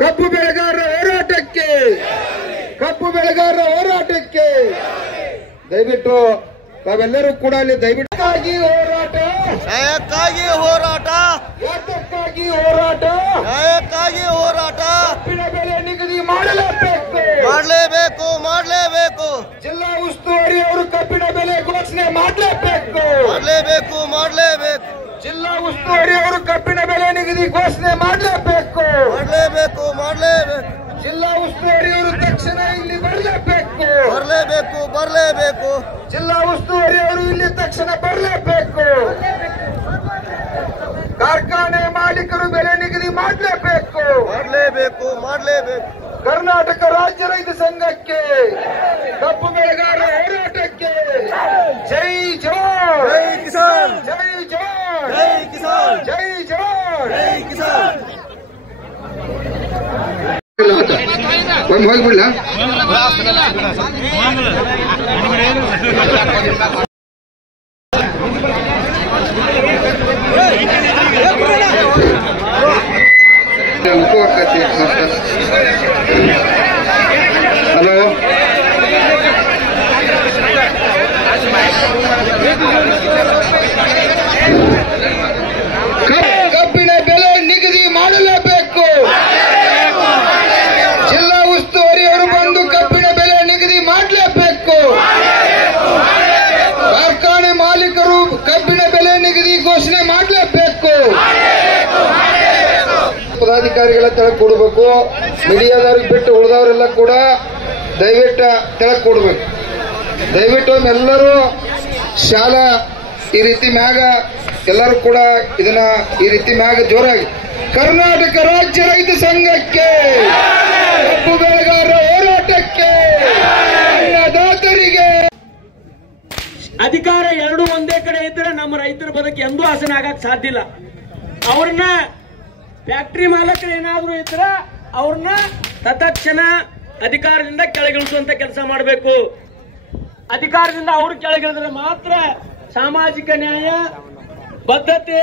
ಕಬ್ಬು ಬೆಳೆಗಾರರ ಹೋರಾಟಕ್ಕೆ, ಕಬ್ಬು ಬೆಳೆಗಾರರ ಹೋರಾಟಕ್ಕೆ ದಯವಿಟ್ಟು ತಾವೆಲ್ಲರೂ ಕೂಡ ಅಲ್ಲಿ ದಯವಿಟ್ಟು ಹೋರಾಟ, ನ್ಯಾಯಕ್ಕಾಗಿ ಹೋರಾಟ, ಯಾತಕ್ಕಾಗಿ ಹೋರಾಟ, ನ್ಯಾಯಕ್ಕಾಗಿ ಹೋರಾಟ ಕಬ್ಬಿನ ಬೆಲೆ ನಿಗದಿ ಮಾಡಲೇಬೇಕು, ಮಾಡಲೇಬೇಕು, ಮಾಡಲೇಬೇಕು, ಜಿಲ್ಲಾ ಉಸ್ತುವಾರಿ ಅವರು ಕಬ್ಬಿನ ಬೆಲೆ ಘೋಷಣೆ ಮಾಡಲೇಬೇಕು, ಮಾಡಲೇಬೇಕು, ಮಾಡಲೇಬೇಕು, ಜಿಲ್ಲಾ ಉಸ್ತುವಾರಿ ಅವರು ಕಬ್ಬಿನ ಬೆಲೆ ನಿಗದಿ ಘೋಷಣೆ ಮಾಡಲೇಬೇಕು, ಮಾಡಲೇಬೇಕು, ಮಾಡಲೇಬೇಕು, ಜಿಲ್ಲಾ ಉಸ್ತುವಾರಿ ಅವರು ತಕ್ಷಣ ಇಲ್ಲಿ ಬರಲೇಬೇಕು, ಬರಲೇಬೇಕು, ಬರಲೇಬೇಕು, ಜಿಲ್ಲಾ ಉಸ್ತುವಾರಿ ಅವರು ಇಲ್ಲಿ ತಕ್ಷಣ ಬರಲೇಬೇಕು, ಕಾರ್ಖಾನೆ ಮಾಲೀಕರು ಬೆಲೆ ನಿಗದಿ ಮಾಡಲೇಬೇಕು, ಮಾಡಲೇಬೇಕು, ಮಾಡಲೇಬೇಕು, ಕರ್ನಾಟಕ ರಾಜ್ಯ ರೈತ ಸಂಘಕ್ಕೆ, ಕಬ್ಬು ಬೆಳೆಗಾರರ ಹೋರಾಟಕ್ಕೆ ಜೈ ಜವಾನ್, ಜೈ ಕಿಸಾನ್, ಜೈ ಜವಾನ್, ಜೈ ಕಿಸಾನ್, ಜೈ ಜವಾನ್, ಜೈ ಕಿಸಾನ್. ಹೋಗ್ಬಿಡ್ಲ ಹಲೋ ಕಬ್ಬಿನ ಬೆಲೆ ನಿಗದಿ ಮಾಡಲೇಬೇಕು, ಜಿಲ್ಲಾ ಉಸ್ತುವಾರಿ ಅವರು ಬಂದು ಕಬ್ಬಿನ ಬೆಲೆ ನಿಗದಿ ಮಾಡಲೇಬೇಕು, ಕಾರ್ಖಾನೆ ಮಾಲೀಕರು ಕಬ್ಬಿನ ಬೆಲೆ ನಿಗದಿ ಘೋಷಣೆ ಮಾಡಲೇಬೇಕು, ಪದಾಧಿಕಾರಿಗಳ ತೆಳಗ್ ಕೊಡಬೇಕು, ಮೀಡಿಯಾದವ್ರಿಗೆ ಬಿಟ್ಟು ಉಳಿದವರೆಲ್ಲ ಕೂಡ ದಯವಿಟ್ಟು ತೆಳಗ್ ಕೊಡ್ಬೇಕು. ದಯವಿಟ್ಟು ಎಲ್ಲರೂ ಶಾಲಾ ಈ ರೀತಿ ಮ್ಯಾಗ ಎಲ್ಲರೂ ಕೂಡ ಇದನ್ನ ಈ ರೀತಿ ಮ್ಯಾಗ ಜೋರಾಗಿ ಕರ್ನಾಟಕ ರಾಜ್ಯ ರೈತ ಸಂಘಕ್ಕೆ, ಕಬ್ಬು ಬೆಳೆಗಾರರ ಹೋರಾಟಕ್ಕೆ, ಅನ್ನದಾತರಿಗೆ ಅಧಿಕಾರ ಎರಡು ಒಂದೇ ಕಡೆ ಇದ್ರೆ ನಮ್ಮ ರೈತರ ಬದುಕು ಎಂದೂ ಹಸನ ಆಗಕ್ ಸಾಧ್ಯ ಇಲ್ಲ. ಅವ್ರನ್ನ ಫ್ಯಾಕ್ಟರಿ ಮಾಲಕರು ಏನಾದ್ರು ಇದ್ರ ಅವ್ರನ್ನ ತತ್ಕ್ಷಣ ಅಧಿಕಾರದಿಂದ ಕೆಳಗಿಳಿಸುವಂತ ಕೆಲಸ ಮಾಡಬೇಕು. ಅಧಿಕಾರದಿಂದ ಅವರು ಕೆಳಗಿಳಿದ್ರೆ ಮಾತ್ರ ಸಾಮಾಜಿಕ ನ್ಯಾಯ, ಬದ್ಧತೆ